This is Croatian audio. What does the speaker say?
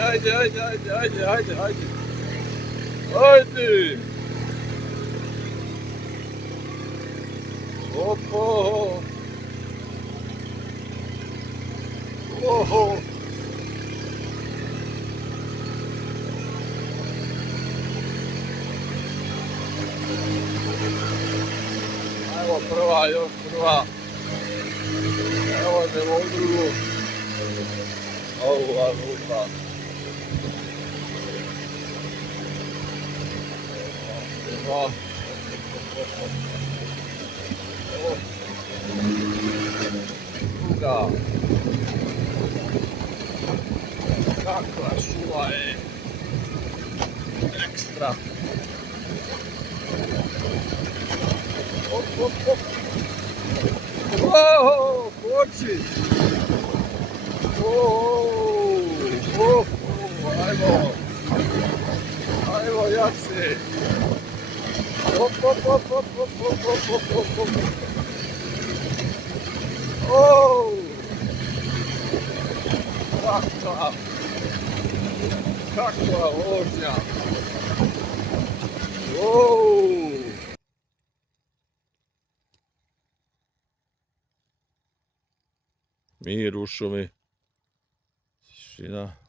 ajde. Ajde. Opo. Oho. Evo prva, još prva. Evo idemo u drugu. Ova lupa. Evo. Evo. Druga. Kakva šuva je. Ekstra. Op. Wow, koči. Ajmo. Ajmo, jače. Op. Kakva vožnja. Mir u šumi. Tišina.